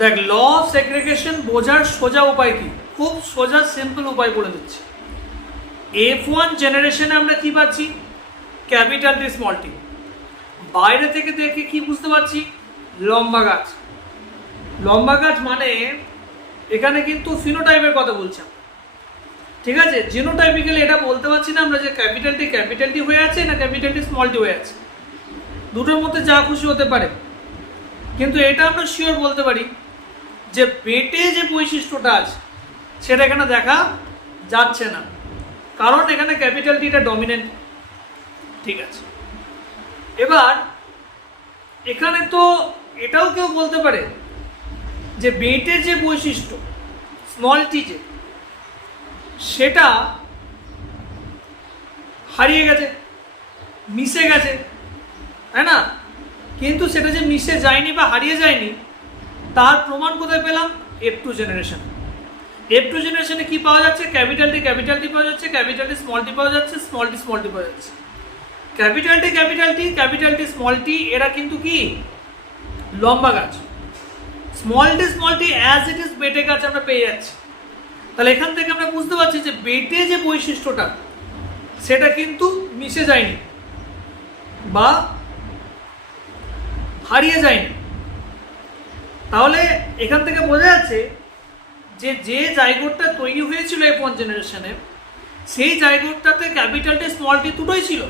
দেখ, ল of segregation বোঝার সোজা উপায় কি? খুব সোজা সিম্পল উপায় বলে দিচ্ছি। F1 জেনারেশনে আমরা কি পাচ্ছি? ক্যাপিটাল টি স্মল টি। বাইরে থেকে দেখে কি বুঝতে পারছি? লম্বা গাছ। লম্বা গাছ মানে এখানে কিন্তু ফিনোটাইপের কথা বলছি, ঠিক আছে? জিনোটাইপিক্যালি এটা বলতে পারছি না আমরা যে ক্যাপিটাল টি হয়ে আছে না ক্যাপিটাল টি স্মল টি হয়ে আছে। দুটোর মধ্যে যা খুশি হতে পারে, কিন্তু এটা আমরা শিওর বলতে পারি যে বেটে যে বৈশিষ্ট্যটা আছে সেটা এখানে দেখা যাচ্ছে না, কারণ এখানে ক্যাপিটাল টিটা ডমিনেন্ট, ঠিক আছে? এবার এখানে তো এটাও কেউ বলতে পারে যে বেটে যে বৈশিষ্ট্য স্মল টি যে, সেটা হারিয়ে গেছে, মিশে গেছে, তাই না? কিন্তু সেটা যে মিশে যায়নি বা হারিয়ে যায়নি তার প্রমাণ কোথায় পেলাম? F2 generation. F2 জেনারেশনে কি পাওয়া যাচ্ছে? ক্যাপিটাল টি পাওয়া যাচ্ছে, ক্যাপিটাল টি স্মল টি পাওয়া যাচ্ছে, স্মল টি পাওয়া যাচ্ছে। ক্যাপিটাল টি স্মল টি এরা কিন্তু কি লম্বা গাছ। Small tea as it is বেটে গাছ আমরা পেয়ে যাচ্ছি। তাহলে এখান থেকে আমরা বুঝতে পারছি যে বেটে যে বৈশিষ্ট্যটা সেটা কিন্তু মিশে যায়নি বা হারিয়ে যায়নি। তাহলে এখান থেকে বোঝা যাচ্ছে যে যে জাইগোটটা তৈরি হয়েছিল F1 জেনারেশনে, সেই জাইগোটটাতে ক্যাপিটাল টি স্মল টি দুটোই ছিল।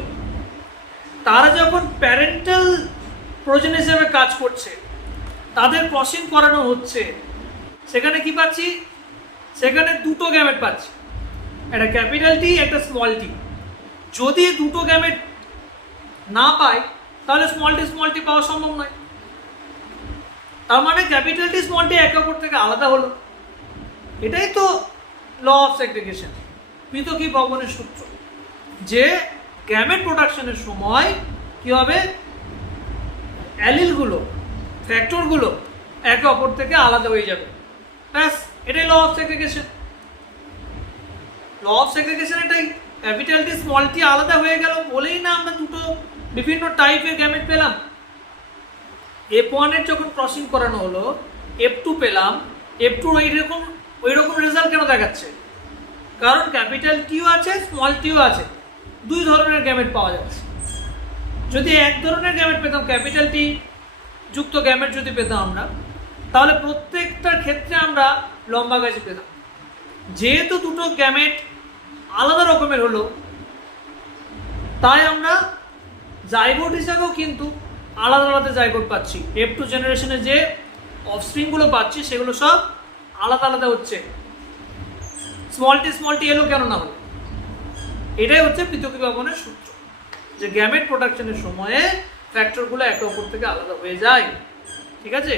তারা যখন প্যারেন্টাল প্রোজেন হিসেবে কাজ করছে, তাদের ক্রসিং করানো হচ্ছে, সেখানে কি পাচ্ছি? সেখানে দুটো গ্যামেট পাচ্ছি, একটা ক্যাপিটাল টি একটা স্মল টি। যদি দুটো গ্যামেট না পাই তাহলে স্মল টি পাওয়া সম্ভব নয়। তার মানে ক্যাপিটাল টি স্মল টি একে অপর থেকে আলাদা হলো। এটাই তো ল অফ সেগ্রিগেশন, পৃথকী ভবনের সূত্র, যে গ্যামেট প্রোডাকশনের সময় কি হবে? অ্যালিলগুলো, ফ্যাক্টরগুলো একে অপর থেকে আলাদা হয়ে যাবে, ব্যাস। এটাই law of segregation. Law of segregation এটাই, ক্যাপিটাল টি স্মল টি আলাদা হয়ে গেল বলেই না আমরা দুটো বিভিন্ন টাইপের গ্যামেট পেলাম। F1 এর যখন ক্রসিং করানো হলো F2 পেলাম, F2 ওই রকম রেজাল্ট কেন দেখাচ্ছে? কারণ ক্যাপিটাল টিও আছে স্মল টিও আছে, দুই ধরনের গ্যামেট পাওয়া যাচ্ছে। যদি এক ধরনের গ্যামেট পেতাম, ক্যাপিটাল টি যুক্ত গ্যামেট যদি পেতাম আমরা, তাহলে প্রত্যেকটার ক্ষেত্রে আমরা লম্বা গাছ পেতাম। যেহেতু দুটো গ্যামেট আলাদা রকমের হলো, তাই আমরা জাইগোট হিসাবেও কিন্তু আলাদা আলাদা জাইগোট পাচ্ছি। F2 জেনারেশনে যে অফস্প্রিংগুলো পাচ্ছি সেগুলো সব আলাদা আলাদা হচ্ছে। স্মল টি এলো কেন না হলো? এটাই হচ্ছে পৃথকী ভবনের সূত্র, যে গ্যামেট প্রোডাকশনের সময়ে ফ্যাক্টরগুলো একে অপর থেকে আলাদা হয়ে যায়, ঠিক আছে?